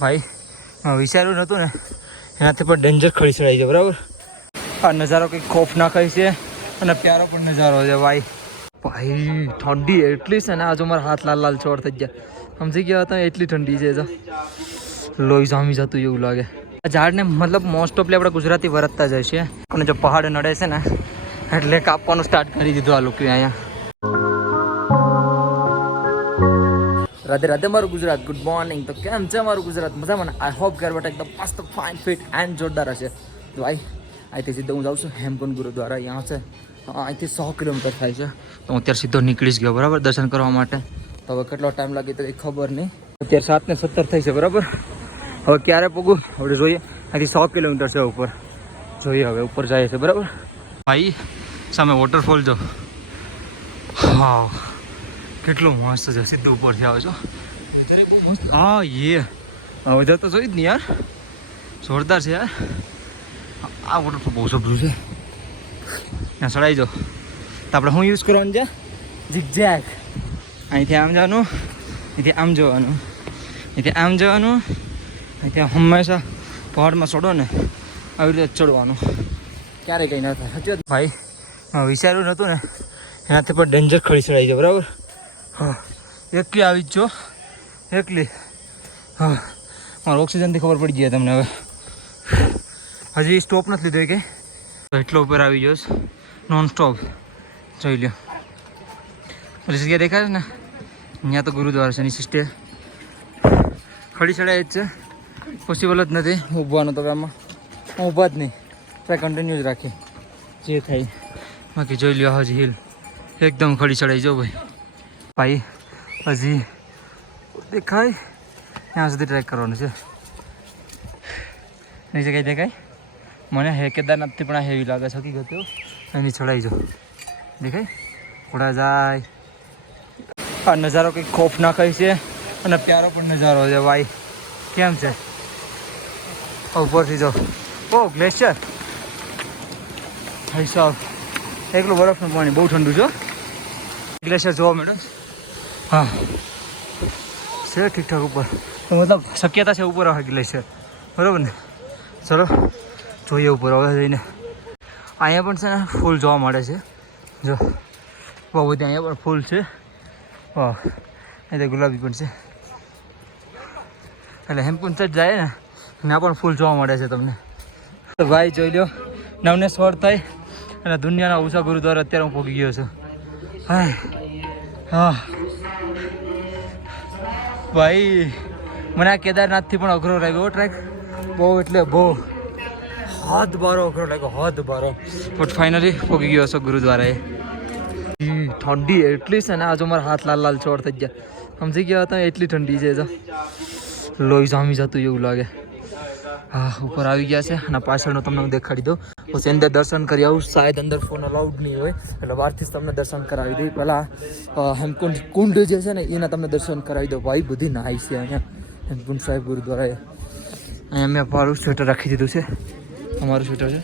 ભાઈ વિચાર્યું નહોતું ને. એનાથી પણ ડેન્જર ખડી ચડાઈ છે, બરાબર? આ નજારો કંઈક નાખાય છે અને પ્યારો પણ નજારો છે, ભાઈ. ભાઈ, ઠંડી એટલી છે ને, આજુ મારા હાથ લાલ લાલ છોડ થઈ ગયા. સમજી ગયા હતા એટલી ઠંડી છે લોહી જામી જતું એવું લાગે. આ ઝાડને મતલબ મોસ્ટ ઓફલી આપણે ગુજરાતી વરતતા જ છે. અને જો પહાડ નડે છે ને, એટલે કાપવાનું સ્ટાર્ટ કરી દીધું આ લોકોએ અહીંયા. રાધે રાધે, મારું ગુજરાત. ગુડ મોર્નિંગ તો કેમ છે મારું ગુજરાત? મજામાં આઈ હોપ ઘર બેઠા એકદમ મસ્ત ફાઇન ફિટ એન્ડ જોરદાર હશે. તો ભાઈ અહીંથી સીધો હું જાઉં છું હેમકુંડ ગુરુદ્વારા. અહીંયા છે. અહીંથી સો કિલોમીટર થાય છે. તો હું અત્યારે સીધો નીકળી જ ગયો, બરાબર? દર્શન કરવા માટે. તો હવે કેટલો ટાઈમ લાગે તો એ ખબર નહીં. અત્યારે સાત ને સત્તર થઈ છે, બરાબર? હવે ક્યારે પગું? હવે જોઈએ. અહીંથી સો કિલોમીટર છે ઉપર. જોઈએ હવે ઉપર જાય છે, બરાબર? ભાઈ, સામે વોટરફોલ જો. હા કેટલું મસ્ત છે સીધું ઉપરથી આવે છો બહુ મસ્ત હા યે. હવે વેધર તો જોઈ જ ને યાર. જોરદાર છે યાર. આ વોટરફોલ બહુ સભરું છે. ત્યાં ચડાઈ જાઓ. તો આપણે શું યુઝ કરવાનું છે? ઝિગઝેગ અહીંથી આમ જવાનું અહીંથી આમ જવાનું અહીંથી આમ જવાનું અહીંથી હંમેશા પહાડમાં ચડો ને આવી રીતે ચડવાનું. ક્યારેય કંઈ ના થાય. સાચી ભાઈ વિચાર્યું નહોતું ને એનાથી પણ ડેન્જર ખડી ચડાવી છે બરાબર? હા, એકલી આવી જ છો? એકલી? હા, મારો ઓક્સિજનથી ખબર પડી ગયા તમને હવે. હજી સ્ટોપ નથી લીધો કે? એટલો ઉપર આવી ગયો નોન સ્ટોપ જોઈ લ્યો. પછી જગ્યા દેખાય છે ને? અહીંયા તો ગુરુદ્વારા છે એની સ્ટે ખડી ચડાય જ છે. પોસિબલ જ નથી ઊભવાનો તો આમાં હું ઊભા જ નહીં. ટ્રાય કન્ટિન્યુ જ રાખીએ. જે થાય. બાકી જોઈ લ્યો હજી હિલ એકદમ ખડી ચડાઈ જો ભાઈ. ભાઈ હજી દેખાય. ત્યાં સુધી ટ્રેક કરવાનું છે. નીચે કઈ દેખાય? મને હે કેદારનાથથી પણ હેવી લાગે છે એવું. એની ચડાઈ જો. દેખાય? ઘોડા જાય. આ નજારો કંઈક ખોફ નાખાય છે અને પ્યારો પણ નજારો છે, ભાઈ. કેમ છે? ઉપરથી જો. ઓ ગ્લેશિયર ભાઈ સાહેબ, એકલું બરફનું પાણી બહુ ઠંડુ છે. ગ્લેશિયર જોવા મેડમ હા. છે ઠીકઠાક ઉપર. મતલબ શક્યતા છે ઉપર આવે છે. બરાબર ને? ચલો, જોઈએ ઉપર હવે જઈને. અહીંયા પણ છે ને ફૂલ જોવા મળે છે. જો, બહુ બધી અહીંયા પણ ફૂલ છે. વાહ અહીં તો ગુલાબી પણ છે. એટલે હેમકુંડ જ જાય ને. ત્યાં પણ ફૂલ જોવા મળે છે તમને. તો ભાઈ જોઈ લો નવનેશ્વર થાય અને દુનિયાના ઉષા ગુરુદ્વારા અત્યારે હું પહોંચી ગયો છું. હા હા. ભાઈ, મને આ કેદારનાથથી પણ અઘરો લાગ્યો ટ્રેક બહુ એટલે બહુ. હદ બારો અઘરો લાગ્યો, હદ બારો. બટ ફાઇનલી પહોંચી ગયો છો ગુરુદ્વારાએ. ઠંડી એટલી છે ને, આજે મારા હાથ લાલ લાલ ચોર થઈ ગયા. સમજી ગયા હતા, એટલી ઠંડી છે લોહી જામી જતું એવું લાગે. હા, ઉપર આવી ગયા છે અને પાછળનો તમને હું દેખાડી દઉં. પછી અંદર દર્શન કરી આવું. શાયદ અંદર ફોન અલાઉડ નહીં હોય. એટલે બહારથી તમને દર્શન કરાવી દઉં પહેલાં હેમકુંડ, કુંડ જે છે ને, એના તમને દર્શન કરાવી દો ભાઈ, બધી નાહી છે અહીંયા. હેમકુંડ સાહેબ ગુરુદ્વારાએ. અહીંયા મેં મારું સ્વેટર રાખી દીધું છે. અમારું સ્વેટર છે.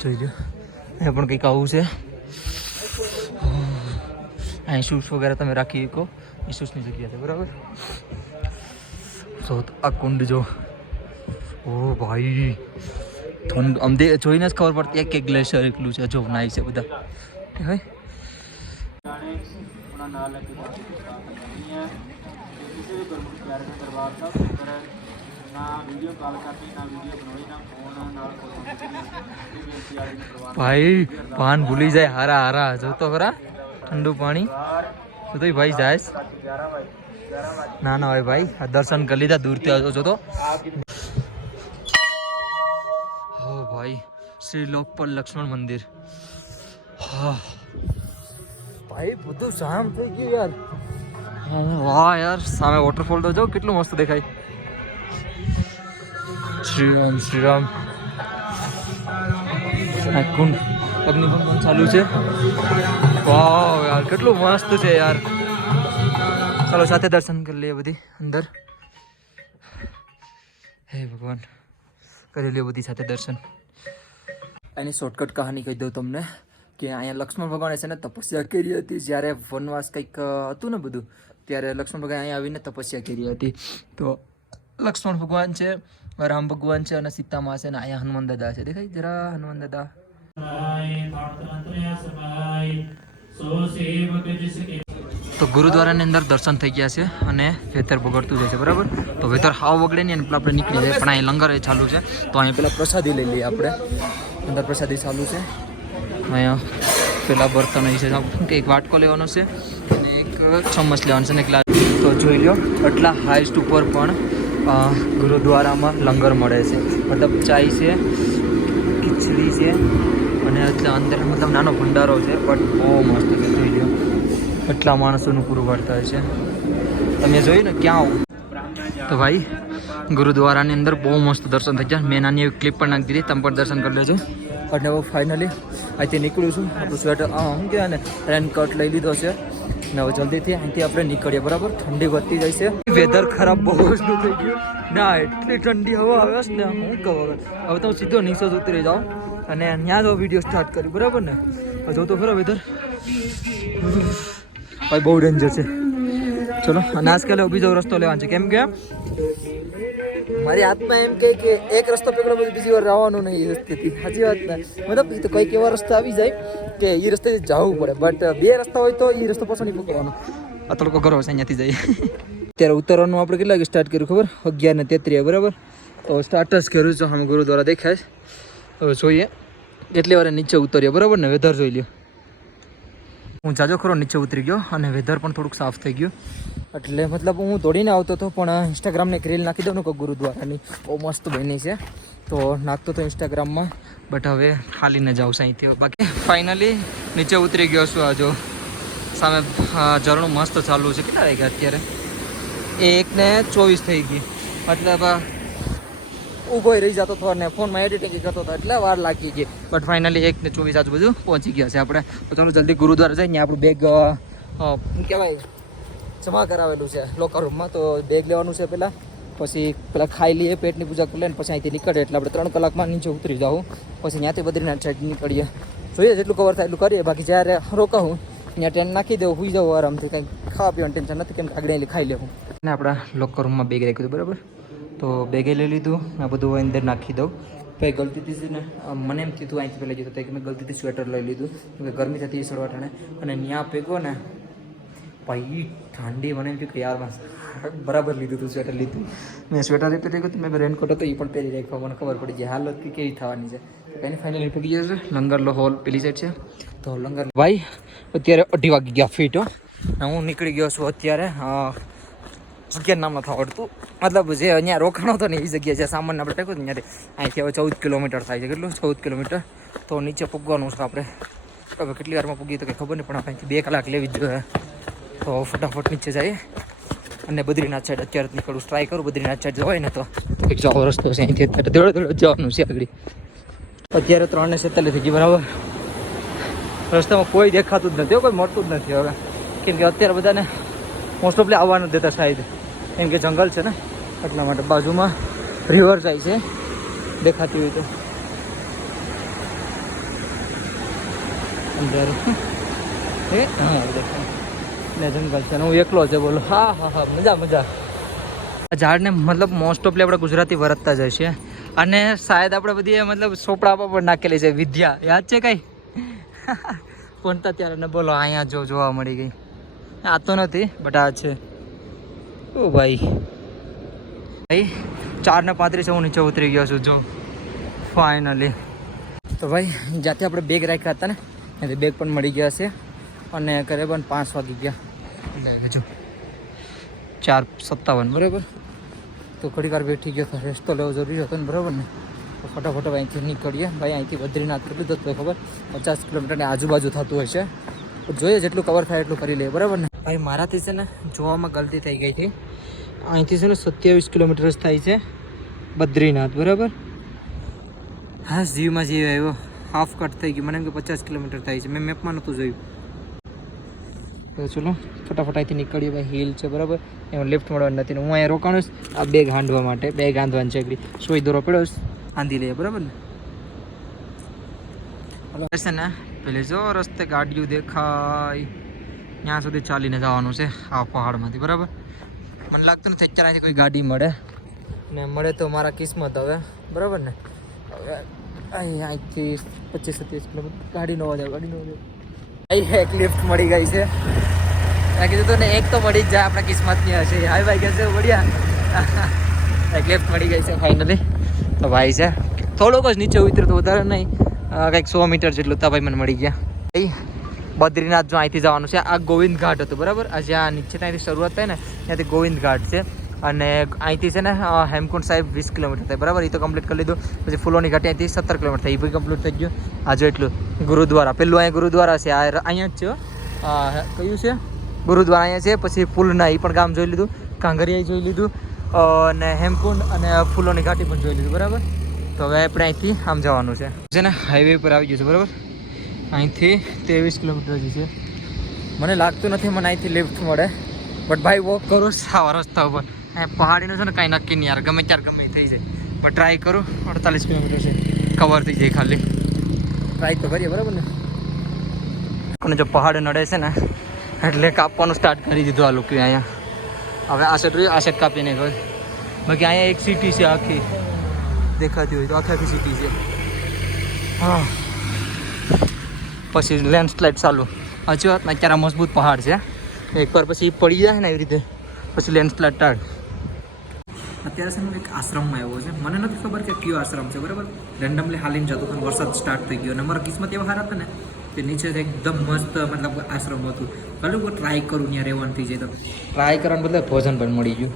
જોઈ લો અહીંયા પણ કંઈક આવું છે. અહીં શૂઝ વગેરે તમે રાખી શકો. એ શૂઝની જગ્યા છે, બરાબર? તો આ કુંડ જો. ઓ ભાઈ. ઠંડ, આમ દે જોઈને જ ખબર પડતી એક ગ્લેશિયર એકલું છે, જો નાઈ છે બધા. હવે ભાઈ. પાન ભૂલી જાય, હારા હારા. જોતો ખરા. ઠંડુ પાણી. તો ભાઈ જાય ના ના હોય ભાઈ. આ દર્શન કરી લીધા, દૂરથી આવજો છો તો. હો ભાઈ, શ્રી લોકપાલ લક્ષ્મણ મંદિર. હા. ભાઈ, બધું શામ થઈ ગયું યાર. વાહ યાર, સામે વોટરફોલ તો જો, કેટલું મસ્ત દેખાય. શ્રી રામ શ્રી રામ આ કુંડ પણ ચાલુ છે. વાહ યાર, કેટલું મસ્ત છે યાર. ચાલો સાથે દર્શન કરી લઈએ બધી અંદર. હે ભગવાન કરી લઈએ બધી સાથે દર્શન. એની શોર્ટકટ કહાની કહી દઉં તમને કે અહીંયા લક્ષ્મણ ભગવાને છે ને તપસ્યા કરી હતી. જ્યારે વનવાસ કંઈક હતું ને બધું ત્યારે લક્ષ્મણ ભગવાન અહીંયા આવીને તપસ્યા કરી હતી. તો લક્ષ્મણ ભગવાન છે રામ ભગવાન છે અને સીતામાં છે ને અહીંયા હનુમાન દાદા છે. દેખાય જરા હનુમાન દાદા. તો ગુરુદ્વારાની અંદર દર્શન થઈ ગયા છે અને વેતર બગડતું જાય છે, બરાબર? તો વેતર હાવ બગડે નહીં અને આપણે નીકળી જાય પણ અહીં લંગર એ ચાલુ છે. તો અહીં પેલા પ્રસાદી લઈ લઈએ આપણે. અંદર પ્રસાદી ચાલુ છે. અહીંયા પેલા બર્તન છે. એક વાટકો લેવાનો છે અને એક ચમચ લેવાનો છે અને ગ્લાસ. તો જોઈ લો આટલા હાઈસ્ટ ઉપર પણ ગુરુદ્વારામાં લંગર મળે છે. મતલબ ચાય છે, ખીચડી છે અને અંદર મતલબ નાનો ભંડારો છે, બટ બહુ મસ્ત છે. એટલા માણસોનું પૂરું પાડતા હોય છે. તમે જોયું ને ક્યાં આવું? તો ભાઈ, ગુરુદ્વારાની અંદર બહુ મસ્ત દર્શન થઈ ગયા. મેં નાની ક્લિપ પણ નાખી દીધી. તમે પણ દર્શન કરી લેજો. અને હવે ફાઇનલી અહીંથી નીકળ્યું છું. આપણું સ્વેટર શું કહેવાય ને રેનકોટ લઈ લીધો છે. ને હવે જલ્દીથી અહીંથી આપણે નીકળીએ, બરાબર? ઠંડી વધતી જાય છે. વેધર ખરાબ બહુ જ થઈ ગયું. ના, એટલી ઠંડી હવા આવે છે ને, હું કહું હવે? હવે તો હું સીધો નીચે ઉતરી જાઉં. અને ત્યાં જ વીડિયો સ્ટાર્ટ કર્યું, બરાબર ને? જો તો ખરો વેધર ભાઈ બહુ ડેન્જર છે. ચલો અને આજકાલ બીજો રસ્તો લેવાનો છે. કેમ કે મારી આત્મા એમ કહે કે એક રસ્તો પકડો, પછી બીજી વાર આવવાનું નહીં એ સ્થિતિ. સાચી વાત ના? મતલબ એ તો કંઈક એવા રસ્તા આવી જાય કે એ રસ્તે જવું પડે. બટ બે રસ્તા હોય તો એ રસ્તો પાછો નહીં પકડવાનો. આ થોડોક ઘરો છે, અહીંયાથી જઈએ ત્યારે ઉતરવાનું આપણે કેટલા વાગે સ્ટાર્ટ કર્યું ખબર? અગિયાર ને તેત્રીસ, બરાબર? તો સ્ટાર્ટ જ કર્યું છે, આમ ગુરુદ્વારા દેખાય હવે જોઈએ. કેટલી વારે નીચે ઉતરીએ, બરાબર ને? વેધર જોઈ લ્યો. હું જાજો ખરો નીચે ઉતરી ગયો અને વેધર પણ થોડુંક સાફ થઈ ગયું. એટલે મતલબ હું દોડીને આવતો હતો, પણ ઇન્સ્ટાગ્રામને એક નાખી દઉં ને ગુરુદ્વારાની બહુ મસ્ત બની છે. તો નાખતો હતો ઇન્સ્ટાગ્રામમાં બટ હવે ખાલીને જાઉં અહીંથી. બાકી ફાઇનલી નીચે ઉતરી ગયો છું આજો સામે ઝરણું મસ્ત ચાલુ છે. કેટલા વાગ્યા અત્યારે? એક ને ચોવીસ થઈ ગઈ. મતલબ ઊભો રહી જતો હતો અને ફોનમાં એડિટિંગ કરતો હતો, એટલે વાર લાગી ગઈ. બટ ફાઇનલી એક ને ચોવીસ આજુબાજુ પહોંચી ગયા છે આપણે. તો ચાલો જલ્દી ગુરુદ્વારા જઈને આપણું બેગ કહેવાય? જમા કરાવેલું છે લોકર રૂમમાં તો બેગ લેવાનું છે પહેલાં પછી પેલા ખાઈ લઈએ, પેટની પૂજા કરી લઈએ પછી અહીંથી નીકળે એટલે આપણે ત્રણ કલાકમાં નીચે ઉતરી જાઉં. પછી ત્યાંથી બદ્રીનાથ સાઈડ નીકળીએ. જોઈએ જેટલું કવર થાય એટલું કરીએ. બાકી જ્યારે રોકાવું, ત્યાં ટ્રેન નાખી દેવું સુઈ જાઉં આરામથી. કંઈ ખાવા પીવાનું ટેન્શન નથી, કેમ આગળ ખાઈ લેવું. અને આપણા લોકર રૂમમાં બેગ રાખ્યું હતું, બરાબર? તો બેગે લઈ લીધું, આ બધું અંદર નાખી દઉં. પછી ગલતીથી છે ને મને એમ થયું અહીંથી પહેલાં જતો કે મેં ગલતીથી સ્વેટર લઈ લીધું કે ગરમી થતી સળવાટાણે. અને ત્યાં ભેગો ને, ભાઈ, ઠંડી મને એમ થયું કે યાર મેં બરાબર લીધું હતું સ્વેટર લીધું. મેં સ્વેટર પહેરી ગયું મેં રેનકોટ હતો, એ પણ પહેરી રાખ્યો, મને ખબર પડી જાય હાલત કે કેવી થવાની છે. એની ફાઇનલી ગયો જશે લંગરલો હોલ પેલી સાઈડ છે. તો લંગર, ભાઈ, અત્યારે અઢી વાગી ગયા ફીટ હો. હું નીકળી ગયો છું અત્યારે અ, જગ્યા નામ નથી આવડતું. મતલબ જે અહીંયા રોકાણો હતો ને એ જગ્યા છે સામાન આપણે ટેકો ત્યાંથી અહીંથી હવે ચૌદ કિલોમીટર થાય છે. કેટલું? ચૌદ કિલોમીટર. તો નીચે પૂગવાનું છે આપણે. હવે કેટલી વારમાં પૂગીએ તો કંઈ ખબર નહીં પણ આપણે બે કલાક લેવી જ જોઈએ. તો ફટાફટ નીચે જઈએ. અને બદ્રીનાથ સાઈડ અત્યારે જ નીકળું ટ્રાય કરું બદ્રીનાથ સાઈડ જવાય ને તો. એક જવો રસ્તો છે અહીંથી અત્યારે. દોડે દોડે જવાનું છે આગળ. અત્યારે ત્રણ ને સેતાલીસ થઈ ગઈ બરાબર? રસ્તામાં કોઈ દેખાતું જ નથી કોઈ મળતું જ નથી હવે. કેમ કે અત્યારે બધાને મોસ્ટ ઓફલી આવવા નથી દેતા સાઈડ કેમ કે જંગલ છે ને, એટલા માટે બાજુમાં રિવર જાય છે, દેખાતી હોય તો. એ હા? ને જંગલ છે હું એકલો છે, બોલો. હા હા હા, મજા મજા. ઝાડને મતલબ મોસ્ટ ઓફલી આપણે ગુજરાતી વરતતા જ છીએ અને શાયદ આપણે બધી મતલબ સોપડા પણ નાખેલી છે, વિદ્યા. યાદ છે કઈ? ભણતા ત્યારે ને બોલો, અહીંયા જો જોવા મળી ગઈ. આ તો નથી બટ આ છે. ઓ ભાઈ. ભાઈ ચાર ને પાંત્રીસ હું નીચે ઉતરી ગયો છું જો. ફાઇનલી તો ભાઈ જ્યાંથી આપણે બેગ રાખ્યા હતા ને ત્યાંથી બેગ પણ મળી ગયા છે. અને કરેબન પણ પાંચ વાગી ગયા. લે લેજો ચાર સત્તાવન બરાબર? તો ઘડી વાર બેઠી ગયો તો રેસ્ટ તો લેવો જરૂરી હતો ને બરાબર ને? તો ફટાફટ અહીંથી નીકળીએ. ભાઈ અહીંથી બદ્રીનાથ કેટલું થતું ખબર? પચાસ કિલોમીટરની આજુબાજુ થતું હોય છે. તો જોઈએ જેટલું કવર થાય એટલું કરી લઈએ બરાબર ને? ભાઈ, મારાથી છે ને જોવામાં ગલતી થઈ ગઈ હતી અહીંથી છે ને સત્યાવીસ કિલોમીટર થાય છે બદ્રીનાથ, બરાબર? હા, જીવમાં જીવ આવ્યો. હાફ કટ થઈ ગયું. મને એમ કે પચાસ કિલોમીટર થાય છે. મેં મેપમાં નહોતું જોયું. તો ચલો, ફટાફટ અહીંથી નીકળીએ ભાઈ. હિલ છે, બરાબર? એમાં લિફ્ટ મળવાનું નથી. ને હું અહીંયા રોકાણું આ બેગ હાંડવા માટે. બેગ હાંધવાની છે એકડી સોય દોરો પડ્યો હાંધી લઈએ, બરાબર ને? છે ને, પેલે જો રસ્તે ગાડીઓ દેખાય. ત્યાં સુધી ચાલીને જવાનું છે આ પહાડમાંથી બરાબર મને લાગતું નથી અત્યારે કોઈ ગાડી મળે ને મળે તો મારા કિસ્મત હવે બરાબર ને હવે અહીં અહીંથી પચીસ સત્યાવીસ કિલોમીટર ગાડી નો જાય ગાડી નો જાય અહીં એક લિફ્ટ મળી ગઈ છે મેં કીધું તો ને એક તો મળી જ જાય આપણા કિસ્મતની હશે હાય ભાઈ છે બઢિયા એક લિફ્ટ મળી ગઈ છે ફાઇનલી તો ભાઈ છે થોડોક જ નીચે ઉતર્યો તો વધારે નહીં કંઈક સો મીટર જેટલું તો ભાઈ મને મળી ગયા બદ્રીનાથ જો અહીંથી જવાનું છે. આ ગોવિંદ ઘાટ હતું, બરાબર? આ જ્યાં નીચે ત્યાંથી શરૂઆત થાય ને, ત્યાંથી ગોવિંદ ઘાટ છે. અને અહીંથી છે ને હેમકુંડ સાહેબ વીસ કિલોમીટર થાય, બરાબર? એ તો કમ્પ્લીટ કરી લીધું. પછી ફૂલોની ઘાટી અહીંથી સત્તર કિલોમીટર થાય એ બી કમ્પ્લીટ થઈ ગયું. આ જો એટલું, ગુરુદ્વારા. પેલું અહીંયા ગુરુદ્વારા છે, આ અહીંયા જ છે કયું છે? ગુરુદ્વારા અહીંયા છે, પછી પુલના એ પણ ગામ જોઈ લીધું. કાંગરિયા જોઈ લીધું. અને હેમકુંડ અને ફૂલોની ઘાટી પણ જોઈ લીધું, બરાબર? તો હવે આપણે અહીંથી આમ જવાનું છે. ને હાઈવે પર આવી ગયું છે, બરાબર? અહીંથી ત્રેવીસ કિલોમીટર હજી છે. મને લાગતું નથી મને અહીંથી લિફ્ટ મળે. બટ ભાઈ વોક કરું સાવા રસ્તા ઉપર. અહીંયા પહાડીનું છે ને કાંઈ નક્કી નહીં યાર. ગમે ત્યારે ગમે થઈ જાય. પણ ટ્રાય કરું. અડતાલીસ કિલોમીટર છે. કવર થઈ જાય ખાલી. ટ્રાય તો કરીએ બરાબર ને? અને જો પહાડ નડે છે ને એટલે કાપવાનું સ્ટાર્ટ કરી દીધું આ લોકોએ અહીંયા. હવે આ સેટ રહ્યું આ સેટ કાપીને ગયું બાકી અહીંયા એક સિટી છે આખી. દેખાતી હોય તો આખી આખી સિટી છે. હા. પછી લેન્ડસ્લાઇડ ચાલુ. હજુ વાત અત્યારે મજબૂત પહાડ છે. એકવાર પછી પડી જાય ને એવી રીતે પછી લેન્ડસ્લાઇડ ટાળ. અત્યારે છે એક આશ્રમમાં આવ્યો છે. મને નથી ખબર કે કયો આશ્રમ છે બરાબર? રેન્ડમલી હાલીને જતો હતો વરસાદ સ્ટાર્ટ થઈ ગયો અને મારા કિસ્મત એવા સારા હતા ને કે નીચે એકદમ મસ્ત મતલબ આશ્રમ હતું. બરાબર ટ્રાય કરું ત્યાં રહેવાનું થઈ જાય તો. ટ્રાય કરવાને બદલે ભોજન પણ મળી ગયું.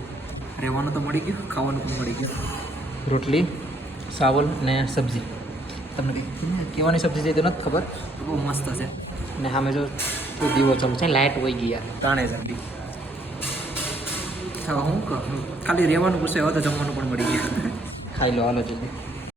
રહેવાનું તો મળી ગયું ખાવાનું પણ મળી ગયું. રોટલી ચાવલ ને સબ્જી. તમને કંઈ કહેવાની સબ્જી છે તો નથી ખબર. બહુ મસ્ત છે. ને સામે જો દીવો છે લાઇટ ગઈ યાર. તાણે જલ્દી હા હું કહું? ખાલી રહેવાનું પૂછે હવે તો જમવાનું પણ મળી ગયું. ખાઈ લો હાલો જલ્દી.